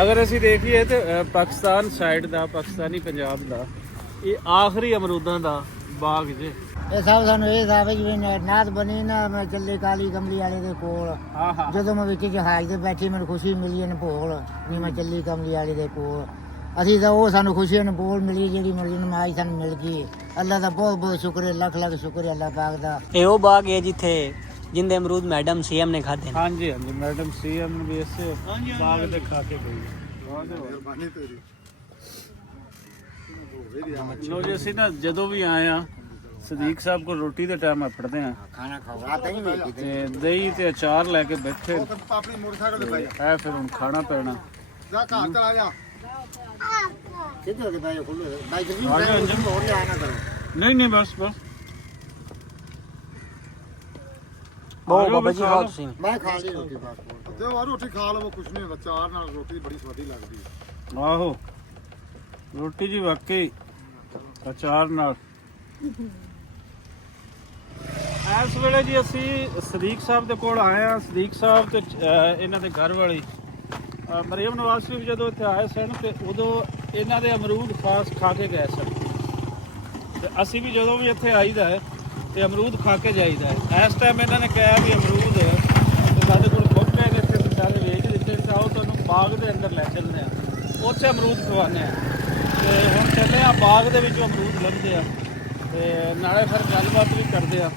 ਅਗਰ ਅਸੀਂ ਦੇਖੀਏ ਤੇ ਪਾਕਿਸਤਾਨ ਸਾਈਡ ਦਾ ਪਾਕਿਸਤਾਨੀ ਪੰਜਾਬ ਦਾ ਇਹ ਆਖਰੀ ਅਮਰੂਦਾਂ ਦਾ ਬਾਗ ਜੇ। ਇਹ ਸਭ ਸਾਨੂੰ ਇਹ ਸਾਬ ਜਿਵੇਂ ਨਾਤ ਬਣੀ ਨਾ ਮੈਂ ਚੱਲੇ ਕਾਲੀ ਕਮਲੀ ਵਾਲੇ ਦੇ ਕੋਲ। ਹਾਂ ਹਾਂ ਜਦੋਂ ਮੈਂ ਵਿੱਚ ਜਹਾਜ਼ ਤੇ ਬੈਠੀ ਮੈਨੂੰ ਖੁਸ਼ੀ ਮਿਲੀ ਅਨਭੋਲ ਵੀ ਮੈਂ ਚੱਲੀ ਕਮਲੀ ਵਾਲੇ ਦੇ ਕੋਲ। ਅਸੀਂ ਤਾਂ ਉਹ ਸਾਨੂੰ ਖੁਸ਼ੀ ਅਨਭੋਲ ਮਿਲੀ ਜਿਹੜੀ ਮਿਲੀ ਨਮਾਜ਼ ਸਾਨੂੰ ਮਿਲ ਗਈ। ਅੱਲਾ ਦਾ ਬਹੁਤ ਬਹੁਤ ਸ਼ੁਕਰ ਹੈ, ਲੱਖ ਲੱਖ ਸ਼ੁਕਰ ਹੈ ਅੱਲਾ ਪਾਕ ਦਾ। ਇਹ ਉਹ ਬਾਗ ਹੈ ਜਿੱਥੇ ਜਿੰਦੇ ਅਮਰੂਦ ਮੈਡਮ ਸੀਐਮ ਨੇ ਖਾਦੇ ਨੇ। ਹਾਂਜੀ ਹਾਂਜੀ ਮੈਡਮ ਸੀਐਮ ਵੀ ਇਸੇ ਬਾਗ ਦੇ ਖਾ ਕੇ ਗਈ। ਮਿਹਰਬਾਨੀ ਤੇਰੀ। ਲੋ ਜੀ ਅਸੀਂ ਨਾ ਜਦੋਂ ਵੀ ਆਏ ਆ ਸਦੀਕ ਸਾਹਿਬ ਕੋਲ ਰੋਟੀ ਦੇ ਟਾਈਮ ਆਪੜਦੇ ਆ ਖਾਣਾ ਖਵਾਤਾ ਹੀ ਨਹੀਂ ਤੇ ਦਹੀਂ ਤੇ ਅਚਾਰ ਲੈ ਕੇ ਬੈਠੇ ਆਪਣੀ ਮੋਟਰਸਾਈਕਲ ਤੇ ਬਹਿ ਹੈ। ਫਿਰ ਹੁਣ ਖਾਣਾ ਪੈਣਾ। ਜਾ ਘਰ ਚਲਾ ਜਾ। ਕਿੱਥੇ ਦੇ ਬਾਈ ਖੁੱਲੇ ਬਾਈ ਜੀ ਆ ਜਾਓ ਅੰਦਰ। ਹੋਰ ਲਿਆ ਨਾ ਕਰੋ। ਨਹੀਂ ਨਹੀਂ ਬਸ ਬਸ ਬਹੁਤ ਬਾਬਾ ਜੀ ਖਾਓ ਤੁਸੀਂ। ਮੈਂ ਖਾ ਲਈ ਰੋਟੀ ਬਾਅਦ ਤੇ ਉਹ ਰੋਟੀ ਖਾ ਲਵੋ, ਕੁਛ ਨਹੀਂ ਹੁੰਦਾ। ਚਾਰ ਨਾਲ ਰੋਟੀ ਬੜੀ ਸਵਾਦੀ ਲੱਗਦੀ ਹੈ। ਆਹੋ ਰੋਟੀ ਜੀ ਵਾਕਈ ਅਚਾਰ ਨਾਲ। ਇਸ ਵੇਲੇ ਜੀ ਅਸੀਂ ਸਦੀਕ ਸਾਹਿਬ ਦੇ ਕੋਲ ਆਏ ਆ। ਸਦੀਕ ਸਾਹਿਬ ਤੇ ਇਹਨਾਂ ਦੇ ਘਰ ਵਾਲੀ ਮਰੀਮ ਨਵਾਜ਼ ਸ਼ਰੀਫ ਜਦੋਂ ਇੱਥੇ ਆਏ ਸਨ ਤੇ ਉਦੋਂ ਇਹਨਾਂ ਦੇ ਅਮਰੂਦ ਖਾਸ ਖਾ ਕੇ ਗਏ ਸਨ। ਤੇ ਅਸੀਂ ਵੀ ਜਦੋਂ ਵੀ ਇੱਥੇ ਆਈਦਾ ਹੈ ਤੇ ਅਮਰੂਦ ਖਾ ਕੇ ਜਾਈਦਾ ਹੈ। ਇਸ ਟਾਈਮ ਇਹਨਾਂ ਨੇ ਕਿਹਾ ਵੀ ਅਮਰੂਦ ਤੇ ਸਾਡੇ ਕੋਲ ਬਹੁਤ ਨੇ ਇੱਥੇ ਸਾਰੇ ਵੇਚ ਦਿੱਤੇ। ਆਓ ਤੁਹਾਨੂੰ ਬਾਗ ਦੇ ਅੰਦਰ ਲੈ ਚੱਲਦੇ ਆ, ਉੱਥੇ ਅਮਰੂਦ ਖਵਾਉਂਦੇ ਆ। ਤੇ ਹੁਣ ਚੱਲੇ ਆ ਬਾਗ ਦੇ ਵਿੱਚ ਅਮਰੂਦ ਲੱਭਦੇ ਆ ਤੇ ਨਾਲੇ ਫਿਰ ਗੱਲਬਾਤ ਵੀ ਕਰਦੇ ਆ।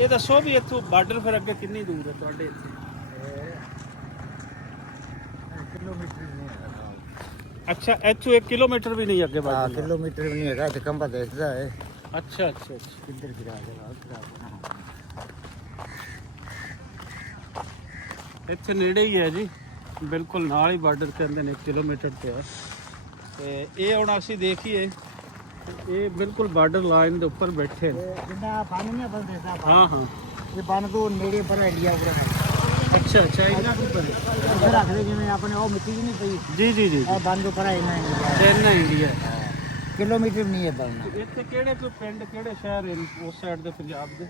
ਇਹ ਦੱਸੋ ਵੀ ਇੱਥੋਂ ਬਾਰਡਰ ਫਿਰ ਅੱਗੇ ਕਿੰਨੀ ਦੂਰ ਹੈ ਤੁਹਾਡੇ ਇੱਥੇ? ਕਿਲੋਮੀਟਰ ਨਹੀਂ ਅੱਛਾ ਇੱਥੋਂ 1 ਕਿਲੋਮੀਟਰ ਵੀ ਨਹੀਂ ਅੱਗੇ ਹੈਗਾ। ਬਾਰਡਰ? ਕਿਲੋਮੀਟਰ ਵੀ ਨਹੀਂ ਹੈਗਾ। ਇੱਥੇ ਕੰਬਾ ਦੇਖਦਾ ਹੈ ਅੱਛਾ ਅੱਛਾ ਅੱਛਾ ਕਿੱਧਰ ਗਿਰਾ ਦੇਗਾ। ਇੱਥੇ ਨੇੜੇ ਹੀ ਹੈ ਜੀ, ਬਿਲਕੁਲ ਨਾਲ ਹੀ ਬਾਰਡਰ ਤੇ ਆਂਦੇ ਨੇ 1 ਕਿਲੋਮੀਟਰ ਤੇ ਆ। ਤੇ ਇਹ ਹੁਣ ਅਸੀਂ ਦੇਖੀਏ ਇਹ ਬਿਲਕੁਲ ਬਾਰਡਰ ਲਾਈਨ ਦੇ ਉੱਪਰ ਬੈਠੇ ਨੇ। ਜਿੰਨਾ ਪਾਣੀ ਨਹੀਂ ਬੰਦੇ ਸਾਹਿਬ ਹਾਂ ਹਾਂ ਇਹ ਬਨ ਤੋਂ ਨੇੜੇ ਪਰ ਇੰਡੀਆ ਉਰੇ ਅੱਛਾ ਅੱਛਾ ਇੰਨਾ ਕੁ ਪਰੇ ਉੱਥੇ ਰੱਖਦੇ ਜਿਵੇਂ ਆਪਣੇ ਉਹ ਮਿੱਟੀ ਜਿਹੀ ਨਹੀਂ ਪਈ ਜੀ ਜੀ ਜੀ ਇਹ ਬਨ ਤੋਂ ਪਰ ਇੰਨਾ ਇੰਡੀਆ ਚੈਨਾ ਇੰਡੀਆ। ਕਿਲੋਮੀਟਰ ਨਹੀਂ ਹੈ ਬਣਨਾ ਇੱਥੇ ਕਿਹੜੇ ਕੋਈ ਪਿੰਡ ਕਿਹੜੇ ਸ਼ਹਿਰ ਨੇ ਉਸ ਸਾਈਡ ਦੇ ਪੰਜਾਬ ਦੇ?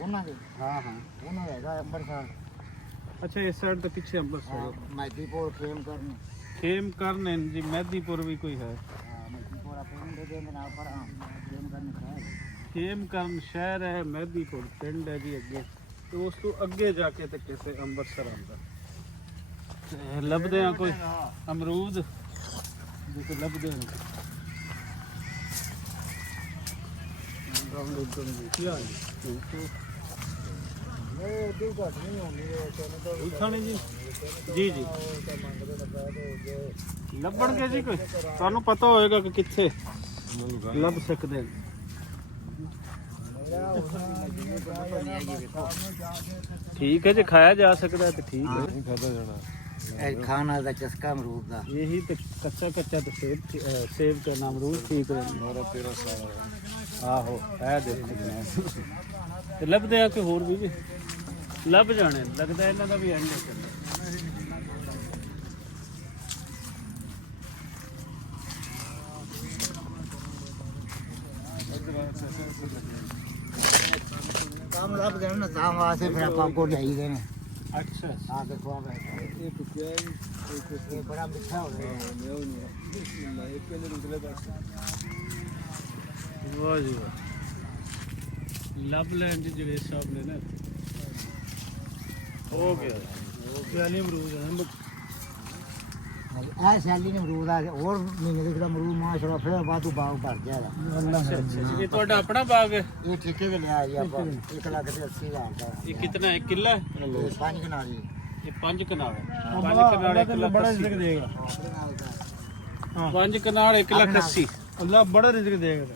ਉਹਨਾਂ ਦੇ ਹਾਂ ਹਾਂ ਉਹਨਾਂ ਦਾ ਹੈਗਾ ਅੰਮ੍ਰਿਤਸਰ ਅੱਛਾ ਇਸ ਸਾਈਡ ਤੋਂ ਪਿੱਛੇ ਅੰਮ੍ਰਿਤਸਰ ਮਹਿਦੀਪੁਰ ਖੇਮ ਕਰਨ ਖੇਮ ਕਰਨ ਜੀ ਮਹਿਦੀਪੁਰ ਵੀ ਕੋਈ ਹੈ। ਮਹਿਦੀਪੁਰ ਆਪਣੇ ਦੇ ਨਾਲ ਪਰ ਖੇਮ ਕਰਨ ਹੈ। ਖੇਮ ਕਰਨ ਸ਼ਹਿਰ ਹੈ, ਮਹਿਦੀਪੁਰ ਪਿੰਡ ਹੈ ਜੀ ਅੱਗੇ। ਤੇ ਉਸ ਤੋਂ ਅੱਗੇ ਜਾ ਕੇ ਤੇ ਕਿਸੇ ਅੰਮ੍ਰਿਤਸਰ ਆਉਂਦਾ। ਤੇ ਲੱਭਦੇ ਆ ਕੋਈ ਅਮਰੂਦ ਜਿੱਥੇ ਲੱਭਦੇ ਨੇ। ਇਹ ਦੀ ਘਟ ਨਹੀਂ ਹੁੰਦੀ ਇਹ ਖਾਣੇ ਜੀ ਜੀ ਜੀ ਲੱਭਣਗੇ ਜੀ ਕੋਈ ਤੁਹਾਨੂੰ ਪਤਾ ਹੋਏਗਾ ਕਿ ਕਿੱਥੇ ਲੱਭ ਸਕਦੇ ਨੇ। ਠੀਕ ਹੈ ਜੇ ਖਾਇਆ ਜਾ ਸਕਦਾ ਹੈ ਤੇ ਠੀਕ ਹੈ। ਨਹੀਂ ਖਾਦਾ ਜਾਣਾ। ਇਹ ਖਾਣਾ ਦਾ ਚਸਕਾ ਅਮਰੂਦ ਦਾ ਇਹੀ ਤੇ ਕੱਚਾ ਕੱਚਾ ਤੇ ਸੇਬ ਤੇ ਨਾ ਅਮਰੂਦ ਠੀਕ ਰਹਿੰਦਾ। ਮੇਰਾ 13 ਸਾਲ ਆਹੋ ਇਹ ਦੇਖੋ ਤੇ ਲੱਭਦੇ ਆ ਕਿ ਹੋਰ ਵੀ ਲੱਭ ਜਾਣੇ। ਲੱਗਦਾ ਇਹਨਾਂ ਦਾ ਵੀ ਐਂਡ ਹੈ। ਕੰਮ ਲੱਭ ਦੇਣ ਨਾ ਤਾਂ ਵਾਸਤੇ ਫਿਰ ਆਪਾਂ ਕੋ ਜਾਈਦੇ ਨੇ ਅੱਛਾ ਆ ਕੇ ਖਵਾ ਇਹ ਕੁੱਤੇ ਇਹ ਬੜਾ ਮਿੱਠਾ ਹੋ ਗਿਆ ਵਾਹ ਜੀ ਵਾਹ ਲੱਭ ਲੈਣ ਦੀ ਜਿਹੜੇ ਸਾਹਿਬ ਨੇ ਨਾ ਹੋ ਗਿਆ ਪਿਆਲੀ ਅਮਰੂਦ ਹੈ। ਆ ਸੈਲੀ ਨੇ ਅਮਰੂਦ ਆ ਹੋਰ ਮਹੀਨੇ ਦੇ ਜਿਹੜਾ ਅਮਰੂਦ ਮਾਸ਼ਾਅੱਲਾ ਫਿਰ ਬਾਅਦ ਬਾਗ ਭਰ ਜਾਏਗਾ। ਅੱਛਾ ਅੱਛਾ ਇਹ ਤੁਹਾਡਾ ਆਪਣਾ ਬਾਗ ਹੈ? ਇਹ ਠੇਕੇ ਤੇ ਲਿਆ ਜੀ ਆਪਾਂ 1,80,000 ਦਾ ਇਹ ਕਿਤਨਾ ਹੈ? ਕਿੱਲਾ ਹੈ? ਇਹ 5 ਕਨਾਲੀ ਇਹ 5 ਕਨਾਲ 5 ਕਨਾਲ 1 ਲੱਖ 80 ਦੇਗਾ। 5 ਕਨਾਲ 1 ਲੱਖ 80। ਅੱਲਾ ਬੜਾ ਰਿਜ਼ਕ ਦੇਗਾ।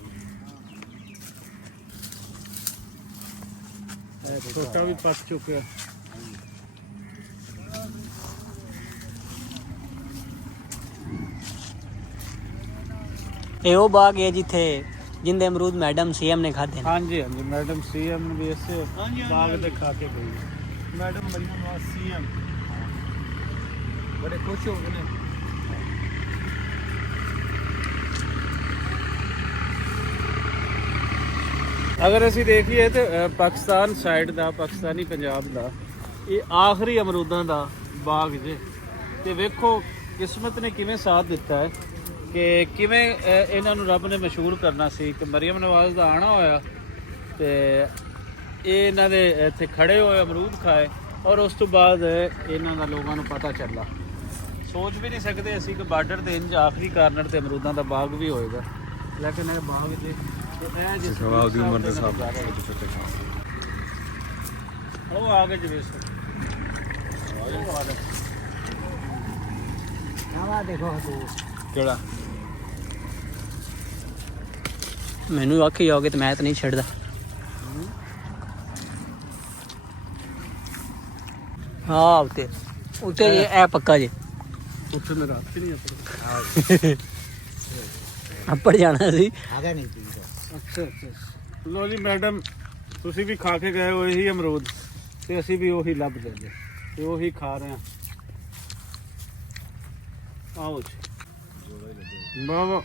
ਛੋਟਾ ਵੀ ਪੱਕ ਚੁੱਕਿਆ। ਇਹ ਉਹ ਬਾਗ ਹੈ ਜਿੱਥੇ ਜਿੰਦੇ ਅਮਰੂਦ ਮੈਡਮ ਸੀਐਮ ਨੇ ਖਾਦੇ ਨੇ। ਹਾਂਜੀ ਹਾਂਜੀ ਮੈਡਮ ਸੀਐਮ ਵੀ ਇਸੇ ਬਾਗ ਦੇ ਖਾ ਕੇ ਗਈ। ਮੈਡਮ ਮਰੀਮ ਨਵਾਜ਼ ਸੀਐਮ ਬੜੇ ਖੁਸ਼ ਹੋ ਗਏ ਨੇ। ਅਗਰ ਅਸੀਂ ਦੇਖੀਏ ਤੇ ਪਾਕਿਸਤਾਨ ਸਾਈਡ ਦਾ ਪਾਕਿਸਤਾਨੀ ਪੰਜਾਬ ਦਾ ਇਹ ਆਖਰੀ ਅਮਰੂਦਾਂ ਦਾ ਬਾਗ ਜੇ। ਤੇ ਵੇਖੋ ਕਿਸਮਤ ਨੇ ਕਿਵੇਂ ਸਾਥ ਦਿੱਤਾ ਹੈ ਕਿ ਕਿਵੇਂ ਇਹਨਾਂ ਨੂੰ ਰੱਬ ਨੇ ਮਸ਼ਹੂਰ ਕਰਨਾ ਸੀ ਕਿ ਮਰੀਮ ਨਵਾਜ਼ ਦਾ ਆਣਾ ਹੋਇਆ ਤੇ ਇਹ ਇਹਨਾਂ ਦੇ ਇੱਥੇ ਖੜੇ ਹੋਏ ਅਮਰੂਦ ਖਾਏ ਔਰ ਉਸ ਤੋਂ ਬਾਅਦ ਇਹਨਾਂ ਦਾ ਲੋਕਾਂ ਨੂੰ ਪਤਾ ਚੱਲਾ। ਸੋਚ ਵੀ ਨਹੀਂ ਸਕਦੇ ਅਸੀਂ ਕਿ ਬਾਰਡਰ ਦੇ ਇੰਜ ਆਖਰੀ ਕਾਰਨਰ ਤੇ ਅਮਰੂਦਾਂ ਦਾ ਬਾਗ ਵੀ ਹੋਏਗਾ, ਲੇਕਿਨ ਇਹ ਬਾਗ ਦੇ ਇਹ ਜਿਸ ਸ਼ਵਾਬ ਦੀ ਉਮਰ ਦੇ ਸਾਹਬ ਉਹ ਆ ਗਏ ਜਵੇਸ ਆਵਾ ਦੇਖੋ ਤੂੰ ਕਿਹੜਾ ਮੈਨੂੰ ਆਖੀ ਜਾਓਗੇ ਤੇ ਮੈਂ ਤਾਂ ਨਹੀਂ ਛੱਡਦਾ। ਹਾਂ ਉੱਤੇ ਜੇ ਇਹ ਪੱਕਾ ਜੇ ਉੱਥੇ ਮੇਰਾ ਹੱਥ ਨਹੀਂ ਆਪਣਾ ਅੱਪੜ ਜਾਣਾ ਸੀ। ਆਗਾ ਨਹੀਂ ਪੀਂਦਾ। ਅੱਛਾ ਲੋ ਜੀ ਮੈਡਮ, ਤੁਸੀਂ ਵੀ ਖਾ ਕੇ ਗਏ ਹੋ ਇਹੀ ਅਮਰੂਦ ਤੇ ਅਸੀਂ ਵੀ ਉਹੀ ਲੱਭ ਜਾਂਦੇ ਤੇ ਉਹੀ ਖਾ ਰਹੇ ਹਾਂ। ਆਓ ਜੀ ਬਾਬਾ,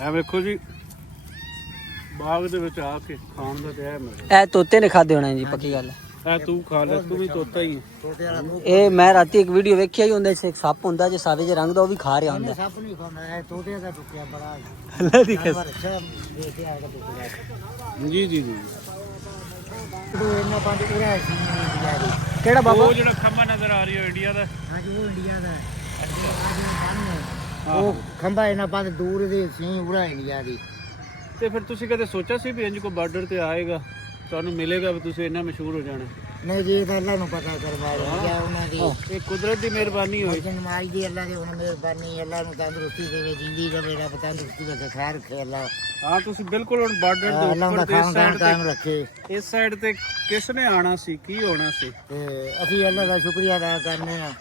ਇਹ ਵੇਖੋ ਜੀ ਬਾਗ ਦੇ ਵਿੱਚ ਆ ਕੇ ਖਾਣ ਦਾ ਤੇ ਇਹ ਮਿਲਦਾ। ਇਹ ਤੋਤੇ ਨੇ ਖਾਦੇ ਹੋਣੇ ਜੀ, ਪੱਕੀ ਗੱਲ ਹੈ। ਇਹ ਤੂੰ ਖਾ ਲੈ, ਤੂੰ ਵੀ ਤੋਤਾ ਹੀ ਹੈ। ਛੋਟੇ ਵਾਲਾ ਮੂੰਹ ਇਹ ਮੈਂ ਰਾਤੀ ਇੱਕ ਵੀਡੀਓ ਵੇਖਿਆ ਹੀ ਹੁੰਦਾ ਸੀ, ਇੱਕ ਸੱਪ ਹੁੰਦਾ ਜੇ ਸਾਵੇ ਜੇ ਰੰਗ ਦਾ, ਉਹ ਵੀ ਖਾ ਰਿਹਾ ਹੁੰਦਾ। ਸੱਪ ਨਹੀਂ ਖਾਂਦਾ, ਇਹ ਤੋਤੇ ਦਾ ਟੁੱਕਿਆ ਬੜਾ ਅੱਲਾ ਦੀ ਕਸਮ। ਜਾਨਵਰ ਅੱਛਾ ਦੇਖਿਆ ਹੈਗਾ ਟੁੱਕਿਆ। ਜੀ ਜੀ ਜੀ ਤੂੰ ਇਹਨਾਂ ਪੰਜ ਪੂਰਾ ਸੀ ਇੰਡੀਆ ਦੀ। ਕਿਹੜਾ ਬਾਬਾ? ਉਹ ਜਿਹੜਾ ਖੰਭਾ ਨਜ਼ਰ ਆ ਰਹੀ ਹੈ ਇੰਡੀਆ ਦਾ। ਹਾਂਜੀ ਉਹ ਇੰਡੀਆ ਦਾ ਹੈ। ਉਹ ਖੰਭਾ ਇਹਨਾਂ ਪੰਜ ਦੂਰ ਦੇ ਸੀ ਪੂਰਾ ਇੰਡੀਆ ਦੀ। ਤੇ ਫਿਰ ਤੁਸੀਂ ਕਦੇ ਸੋਚਿਆ ਸੀ ਵੀ ਇੰਜ ਕੋ ਬਾਰਡਰ ਤੇ ਆਏਗਾ, ਤੁਹਾਨੂੰ ਮਿਲੇਗਾ ਵੀ ਤੁਸੀਂ ਇੰਨਾ ਮਸ਼ਹੂਰ ਹੋ ਜਾਣਾ? ਨਹੀਂ ਜੀ, ਇਹ ਤਾਂ ਅੱਲਾ ਨੂੰ ਪਤਾ ਕਰਵਾਇਆ ਗਿਆ ਉਹਨਾਂ ਦੀ। ਇਹ ਕੁਦਰਤ ਦੀ ਮਿਹਰਬਾਨੀ ਹੋਈ। ਲੇਕਿਨ ਨਮਾਜ਼ ਦੀ ਅੱਲਾ ਦੀ ਹੁਣ ਮਿਹਰਬਾਨੀ, ਅੱਲਾ ਨੂੰ ਤੰਦਰੁਸਤੀ ਦੇਵੇ, ਜਿੰਦੀ ਰਵੇ, ਰੱਬ ਤੰਦਰੁਸਤੀ ਦਾ ਖੈਰ ਰੱਖੇ ਅੱਲਾ। ਹਾਂ ਤੁਸੀਂ ਬਿਲਕੁਲ ਹੁਣ ਬਾਰਡਰ ਦੇ ਅੱਲਾ ਦਾ ਉੱਪਰ ਤੇ ਖਾਨਦਾਨ ਕਾਇਮ ਰੱਖੇ। ਇਸ ਸਾਈਡ ਤੇ ਕਿਸ ਨੇ ਆਣਾ ਸੀ, ਕੀ ਹੋਣਾ ਸੀ? ਤੇ ਅਸੀਂ ਅੱਲਾ ਦਾ ਸ਼ੁਕਰੀਆ ਅਦਾ ਕਰਨੇ ਆ,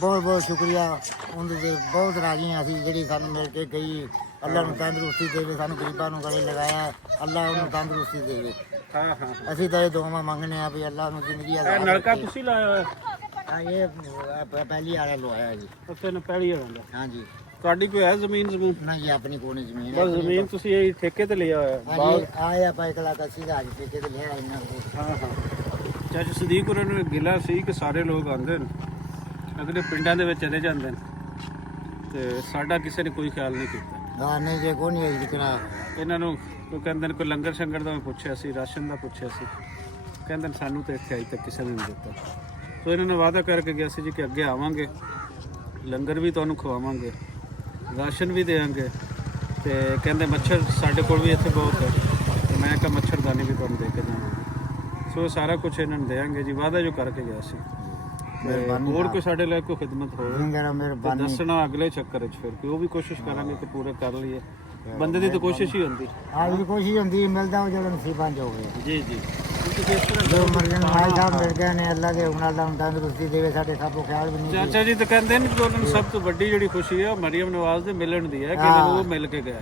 ਬਹੁਤ ਬਹੁਤ ਸ਼ੁਕਰੀਆ ਉਹਦੇ ਦੇ, ਬਹੁਤ ਰਾਜੀ ਹਾਂ ਅਸੀਂ ਜਿਹੜੀ ਸਾਨੂੰ ਮਿਲ ਕੇ ਗਈ। ਅੱਲਾ ਨੂੰ ਤੰਦਰੁਸਤੀ ਦੇਵੇ, ਸਾਨੂੰ ਗਰੀਬਾਂ ਨੂੰ ਗਲੇ ਲਗਾਇਆ, ਅੱਲਾ ਉਹਨੂੰ ਤੰਦਰੁਸਤੀ ਦੇਵੇ। ਹਾਂ ਹਾਂ ਅਸੀਂ ਤਾਂ ਇਹ ਦੁਆਵਾਂ ਮੰਗਨੇ ਆ ਵੀ ਅੱਲਾ ਨੂੰ ਜ਼ਿੰਦਗੀ ਇਹ ਆਜ਼ਾਦ ਨਲਕਾ ਰੱਖੇ। ਤੁਸੀਂ ਲਾਇਆ ਹੋਇਆ? ਹਾਂ ਇਹ ਪਹਿਲੀ ਵਾਲਾ ਲਵਾਇਆ ਜੀ। ਉੱਥੇ ਨਾ ਪਹਿਲੀ ਹੁੰਦਾ। ਹਾਂਜੀ ਤੁਹਾਡੀ ਕੋਈ ਹੈ ਜ਼ਮੀਨ ਜ਼ਮੂਨ? ਨਾ ਜੀ, ਆਪਣੀ ਕੋਣੀ ਜ਼ਮੀਨ ਬਸ ਜ਼ਮੀਨ ਤੁਸੀਂ ਇਹ ਠੇਕੇ ਤੇ ਲਿਆ ਹੋਇਆ ਹਾਂਜੀ ਆਏ ਆਪਾਂ 1 ਲੱਖ 80 ਹਜ਼ਾਰ ਰੁਪਏ ਤੇ ਲਿਆ ਇਹਨਾਂ ਕੋਲ। ਹਾਂ ਹਾਂ ਚਾਚਾ ਸਦੀਕ ਉਹਨਾਂ ਨੂੰ ਗਿਲਾ ਸੀ ਕਿ ਸਾਰੇ ਲੋਕ ਆਉਂਦੇ ਨੇ ਅਗਲੇ ਪਿੰਡਾਂ ਦੇ ਵਿੱਚ ਚਲੇ ਜਾਂਦੇ ਨੇ ਤੇ ਸਾਡਾ ਕਿਸੇ ਨੇ ਕੋਈ ਖਿਆਲ ਨਹੀਂ ਕੀਤਾ। ਹਾਂ ਨਹੀਂ ਜੇ ਕੋਈ ਨਹੀਂ ਵਿਕਣਾ। ਇਹਨਾਂ ਨੂੰ ਕੋਈ ਕਹਿੰਦੇ ਨੇ ਕੋਈ ਲੰਗਰ ਸ਼ੰਗਰ ਦਾ ਮੈਂ ਪੁੱਛਿਆ ਸੀ, ਰਾਸ਼ਨ ਦਾ ਪੁੱਛਿਆ ਸੀ, ਕਹਿੰਦੇ ਨੇ ਸਾਨੂੰ ਤਾਂ ਇੱਥੇ ਅਜੇ ਤੱਕ ਕਿਸੇ ਨੇ ਨਹੀਂ ਦਿੱਤਾ। ਸੋ ਇਹਨਾਂ ਨੇ ਵਾਅਦਾ ਕਰਕੇ ਗਿਆ ਸੀ ਜੀ ਕਿ ਅੱਗੇ ਆਵਾਂਗੇ, ਲੰਗਰ ਵੀ ਤੁਹਾਨੂੰ ਖਵਾਵਾਂਗੇ, ਰਾਸ਼ਨ ਵੀ ਦੇਵਾਂਗੇ ਤੇ ਕਹਿੰਦੇ ਮੱਛਰ ਸਾਡੇ ਕੋਲ ਵੀ ਇੱਥੇ ਬਹੁਤ ਹੈ ਤੇ ਮੈਂ ਕਿਹਾ ਮੱਛਰਦਾਨੀ ਵੀ ਤੁਹਾਨੂੰ ਦੇ ਕੇ ਜਾਵਾਂਗੇ। ਸੋ ਸਾਰਾ ਕੁਝ ਇਹਨਾਂ ਨੂੰ ਦੇਵਾਂਗੇ ਜੀ, ਵਾਅਦਾ ਜੋ ਕਰਕੇ ਗਿਆ ਸੀ। ਹੋਰ ਕੋਈ ਸਾਡੇ ਲਈ ਕੋਈ ਖਿਦਮਤ ਹੋਵੇ ਮੇਰਾ ਤੇ ਮਿਹਰਬਾਨੀ। ਦੱਸਣਾ ਅਗਲੇ ਚੱਕਰ ਵਿੱਚ, ਫਿਰ ਕਿ ਉਹ ਵੀ ਕੋਸ਼ਿਸ਼ ਕਰਾਂਗੇ ਕਿ ਪੂਰਾ ਕਰ ਲਈਏ। ਬੰਦੇ ਦੀ ਤਾਂ ਕੋਸ਼ਿਸ਼ ਹੀ ਹੁੰਦੀ। ਆਹ ਵੀ ਕੋਸ਼ਿਸ਼ ਹੁੰਦੀ ਹੈ, ਮਿਲਦਾ ਉਹ ਜਦੋਂ ਨਸੀਬਾਂ ਚ ਹੋਵੇ। ਜੀ ਜੀ ਤੁਸੀਂ ਇਸ ਤਰ੍ਹਾਂ ਜੋ ਮਰਜ਼ੀ ਨਮਾਜ਼ ਸਾਹਿਬ ਮਿਲ ਗਏ ਨੇ, ਅੱਲਾ ਦੇ ਹੁਕਮ ਨਾਲ ਅੱਲਾ ਨੂੰ ਤੰਦਰੁਸਤੀ ਦੇਵੇ, ਸਾਡੇ ਖਾਬੋ ਖਿਆਲ ਵੀ ਨਹੀਂ। ਚਾਚਾ ਜੀ ਤਾਂ ਕਹਿੰਦੇ ਨੇ ਕਿ ਉਹਨਾਂ ਨੂੰ ਸਭ ਤੋਂ ਵੱਡੀ ਜਿਹੜੀ ਖੁਸ਼ੀ ਹੈ ਉਹ ਮਰੀਮ ਨਵਾਜ਼ ਦੇ ਮਿਲਣ ਦੀ ਹੈ ਕਿ ਇਹਨਾਂ ਨੂੰ ਉਹ ਮਿਲ ਕੇ ਗਿਆ।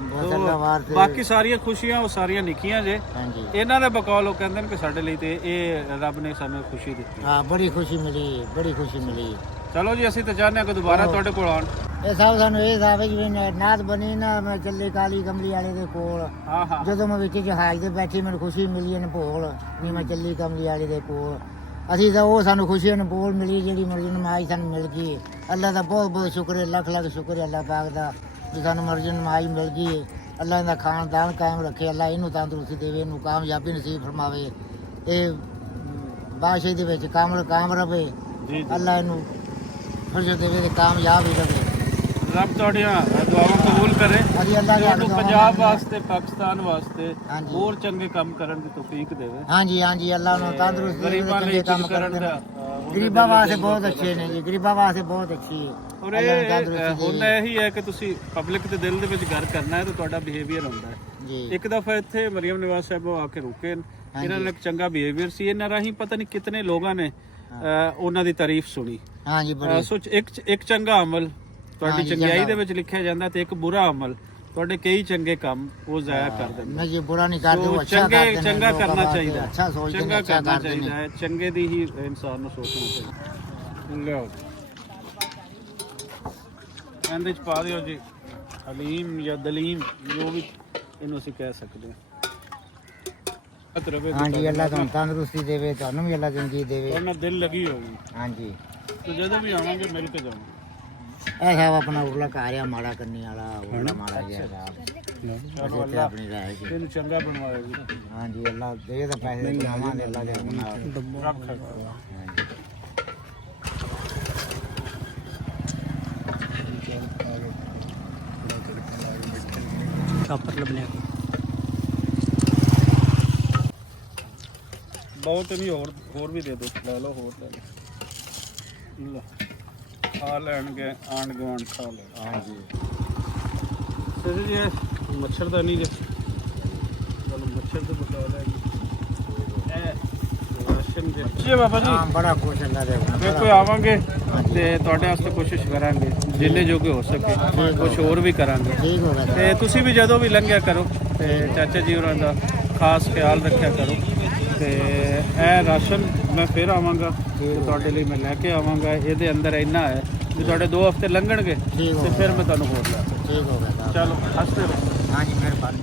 ਬਹੁਤ ਅੱਲਾ ਵਾਰ ਤੇ ਬਾਕੀ ਸਾਰੀਆਂ ਖੁਸ਼ੀਆਂ ਉਹ ਸਾਰੀਆਂ ਨਿੱਕੀਆਂ ਜੇ, ਹਾਂਜੀ ਇਹਨਾਂ ਦੇ ਬਕੌਲ ਉਹ ਕਹਿੰਦੇ ਨੇ ਕਿ ਸਾਡੇ ਲਈ ਤੇ ਇਹ ਰੱਬ ਨੇ ਸਾਨੂੰ ਖੁਸ਼ੀ ਦਿੱਤੀ। ਹਾਂ ਬੜੀ ਖੁਸ਼ੀ ਮਿਲੀ, ਬੜੀ ਖੁਸ਼ੀ ਮਿਲੀ। ਚਲੋ ਜੀ ਅਸੀਂ ਤਾਂ ਚਾਹੁੰਦੇ ਹਾਂ ਕਿ ਦੁਬਾਰਾ ਤੁਹਾਡੇ ਕੋਲ ਆਉਣ। ਇਹ ਸਭ ਸਾਨੂੰ ਇਹ ਸਾਵੇ ਜਿਵੇਂ ਨਾਤ ਬਣੀ ਨਾ, ਮੈਂ ਚੱਲੇ ਕਾਲੀ ਕਮਲੀ ਵਾਲੇ ਦੇ ਕੋਲ। ਹਾਂ ਹਾਂ ਜਦੋਂ ਮੈਂ ਵਿੱਚ ਜਹਾਜ਼ ਤੇ ਬੈਠੀ ਮੈਨੂੰ ਖੁਸ਼ੀ ਮਿਲੀ ਅਨਭੋਲ ਵੀ ਮੈਂ ਚੱਲੀ ਕਮਲੀ ਵਾਲੇ ਦੇ ਕੋਲ। ਅਸੀਂ ਤਾਂ ਉਹ ਸਾਨੂੰ ਖੁਸ਼ੀ ਅਨਭੋਲ ਮਿਲੀ ਜਿਹੜੀ ਮਰਜ਼ੀ ਨਮਾਜ਼ ਸਾਨੂੰ ਮਿਲ ਗਈ। ਅੱਲਾ ਦਾ ਬਹੁਤ ਬਹੁਤ ਸ਼ੁਕਰ ਹੈ, ਲੱਖ ਲੱਖ ਸ਼ੁਕਰ ਹੈ ਅੱਲਾ ਪਾਕ ਦਾ ਵੀ ਸਾਨੂੰ ਮਰਜ਼ੀ ਨਮਾਜ਼ ਮਿਲ ਗਈ। ਅੱਲਾ ਦਾ ਖਾਨਦਾਨ ਕਾਇਮ ਰੱਖੇ, ਅੱਲਾ ਇਹਨੂੰ ਤੰਦਰੁਸਤੀ ਦੇਵੇ, ਇਹਨੂੰ ਕਾਮਯਾਬੀ ਨਸੀਬ ਫਰਮਾਵੇ, ਇਹ ਬਾਦਸ਼ਾਹੀ ਦੇ ਵਿੱਚ ਕਾਮ ਰਵੇ। ਜੀ ਅੱਲਾ ਇਹਨੂੰ ਖੁਸ਼ ਦੇਵੇ ਤੇ ਕਾਮਯਾਬ ਹੀ ਰਵੇ। ਰੱਬ ਤੁਹਾਡੀਆਂ ਦੁਆਵਾਂ ਕਬੂਲ ਕਰੇ। ਅਸੀਂ ਅੱਲਾ ਦੇ ਤੁਹਾਨੂੰ ਪੰਜਾਬ ਵਾਸਤੇ, ਪਾਕਿਸਤਾਨ ਵਾਸਤੇ ਹਾਂਜੀ। ਹੋਰ ਚੰਗੇ ਕੰਮ ਕਰਨ ਦੀ ਤੌਫੀਕ ਦੇਵੇ। ਹਾਂਜੀ ਹਾਂਜੀ ਅੱਲਾ ਨੂੰ ਤੰਦਰੁਸਤੀ ਦੇਵੇ, ਗਰੀਬਾਂ ਲਈ ਚੰਗੇ ਕੰਮ ਕੁਝ ਕਰਨ ਕਰਦੇ ਦਾ ਨੇ। ਗਰੀਬਾਂ ਵਾਸਤੇ ਬਹੁਤ ਅੱਛੇ ਨੇ ਜੀ, ਗਰੀਬਾਂ ਵਾਸਤੇ ਬਹੁਤ ਅੱਛੀ ਹੈ। ਔਰ ਅੱਲਾ ਨੂੰ ਇਹ ਤੰਦਰੁਸਤੀ ਹੁੰਦਾ ਦੇਵੇ ਇਹੀ ਹੈ ਕਿ ਤੁਸੀਂ ਪਬਲਿਕ ਦੇ ਦਿਲ ਦੇ ਵਿੱਚ ਘਰ ਕਰਨਾ ਹੈ ਤਾਂ ਤੁਹਾਡਾ ਬਿਹੇਵੀਅਰ ਹੁੰਦਾ ਹੈ। ਜੀ। ਇੱਕ ਦਫਾ ਇੱਥੇ ਮਰੀਮ ਨਵਾਜ਼ ਸਾਹਿਬ ਉਹ ਆ ਕੇ ਰੁਕੇ ਨੇ, ਇਹਨਾਂ ਨਾਲ ਇੱਕ ਚੰਗਾ ਬਿਹੇਵੀਅਰ ਸੀ, ਇਹਨਾਂ ਰਾਹੀਂ ਪਤਾ ਨਹੀਂ ਕਿਤਨੇ ਲੋਕਾਂ ਨੇ ਉਹਨਾਂ ਦੀ ਤਾਰੀਫ ਸੁਣੀ। ਹਾਂਜੀ ਬੜੀ ਸੋ ਇੱਕ ਚੰਗਾ ਅਮਲ ਤੁਹਾਡੀ ਹਾਂਜੀ, ਚੰਗਿਆਈ ਚੰਗਾ। ਦੇ ਵਿੱਚ ਲਿਖਿਆ ਜਾਂਦਾ ਤੇ ਇੱਕ ਬੁਰਾ ਅਮਲ ਤੁਹਾਡੇ ਕਈ ਚੰਗੇ ਕੰਮ ਉਹ ਜ਼ਾਇਆ ਕਰ ਦਿੰਦੇ। ਮੈਂ ਜੀ ਬੁਰਾ ਨਹੀਂ ਕਰਦੇ, ਉਹ ਸੋ ਅੱਛਾ ਕਰਦੇ ਨੇ। ਚੰਗਾ ਲੋਕਾਂ ਕਰਨਾ ਵਾਸਤੇ ਚਾਹੀਦਾ, ਅੱਛਾ ਸੋਚਦੇ ਨੇ, ਚੰਗਾ ਅੱਛਾ ਕਰਨਾ ਕਰਦੇ ਚਾਹੀਦਾ ਨੇ। ਹੈ, ਚੰਗੇ ਦੀ ਹੀ ਇਨਸਾਨ ਨੂੰ ਸੋਚਣਾ ਚਾਹੀਦਾ। ਲਿਆਓ ਇਹਦੇ ਚ ਪਾ ਦਿਓ ਜੀ ਹਲੀਮ ਜਾਂ ਦਲੀਮ, ਜੋ ਵੀ ਇਹਨੂੰ ਅਸੀਂ ਕਹਿ ਸਕਦੇ ਹਾਂ। ਹਾਂਜੀ ਅੱਲਾ ਤੁਹਾਨੂੰ ਤੰਦਰੁਸਤੀ ਦੇਵੇ, ਤੁਹਾਨੂੰ ਵੀ ਅੱਲਾ ਜ਼ਿੰਦਗੀ ਦੇਵੇ। ਉਹਨਾਂ ਦਿਲ ਲੱਗੀ ਹੋਗੀ। ਹਾਂਜੀ ਤੇ ਜਦੋਂ ਵੀ ਆਵਾਂਗੇ ਮਿਲ ਕੇ ਜਾਵਾਂਗੇ। ਇਹ ਸਭ ਆਪਣਾ ਉਰਲਾ ਘਰ ਆ ਮਾੜਾ ਕੰਨੀ ਵਾਲਾ ਉਰਲਾ ਮਾੜਾ ਜਿਹਾ ਚਲੋ ਅਸੀਂ ਤੇ ਆਪਣੀ ਰਾਏ ਚ ਇਹਨੂੰ ਚੰਗਾ ਬਣਵਾਇਆ ਜੀ। ਹਾਂਜੀ ਅੱਲਾ ਦੇ ਤਾਂ ਪੈਸੇ ਲਾਵਾਂਗੇ ਅੱਲਾ ਦੇ ਬਣਾ ਰੱਖ ਛਾਪਰ ਲੱਭਣਿਆ ਬਹੁਤ ਨਹੀਂ, ਹੋਰ ਵੀ ਦੇ ਦਿਓ, ਲੈ ਲਓ ਹੋਰ ਲੈ ਲਓ। ਲੈ ਖਾ ਲੈਣਗੇ ਆਂਢ ਗੁਆਂਢ ਖਾ ਲੈ। ਹਾਂਜੀ ਸਰ ਜੀ ਇਹ ਮੱਛਰ ਦਾ ਨਹੀਂ ਜੀ, ਤੁਹਾਨੂੰ ਮੱਛਰ ਤੋਂ ਬਚਾ ਲੈ ਜੀ। ਇਹ ਰਾਸ਼ਨ ਜੀ ਬਾਬਾ ਜੀ, ਹਾਂ ਬੜਾ ਖੁਸ਼ ਅੱਲਾ ਦੇ ਵੇਖੋ ਆਵਾਂਗੇ ਤੇ ਤੁਹਾਡੇ ਵਾਸਤੇ ਕੋਸ਼ਿਸ਼ ਕਰਾਂਗੇ ਜਿੰਨੇ ਜੋਗੇ ਹੋ ਸਕੇ, ਕੁਝ ਹੋਰ ਵੀ ਕਰਾਂਗੇ। ਠੀਕ ਹੋ ਗਿਆ ਤੇ ਤੁਸੀਂ ਵੀ ਜਦੋਂ ਵੀ ਲੰਘਿਆ ਕਰੋ ਤੇ ਚਾਚਾ ਜੀ ਹੋਰਾਂ ਦਾ ਖਾਸ ਖਿਆਲ ਰੱਖਿਆ ਕਰੋ। ਤੇ ਇਹ ਰਾਸ਼ਨ ਮੈਂ ਫਿਰ ਆਵਾਂਗਾ ਤੇ ਤੁਹਾਡੇ ਲਈ ਮੈਂ ਲੈ ਕੇ ਆਵਾਂਗਾ। ਇਹਦੇ ਅੰਦਰ ਇੰਨਾ ਹੈ ਵੀ ਤੁਹਾਡੇ 2 ਹਫ਼ਤੇ ਲੰਘਣਗੇ ਠੀਕ ਹੋ ਤੇ ਫਿਰ ਮੈਂ ਤੁਹਾਨੂੰ ਹੋਰ ਲੈ ਠੀਕ ਹੋ ਗਿਆ ਚਲੋ ਹੱਸਦੇ ਰਹੋ। ਹਾਂਜੀ ਮਿਹਰਬਾਨੀ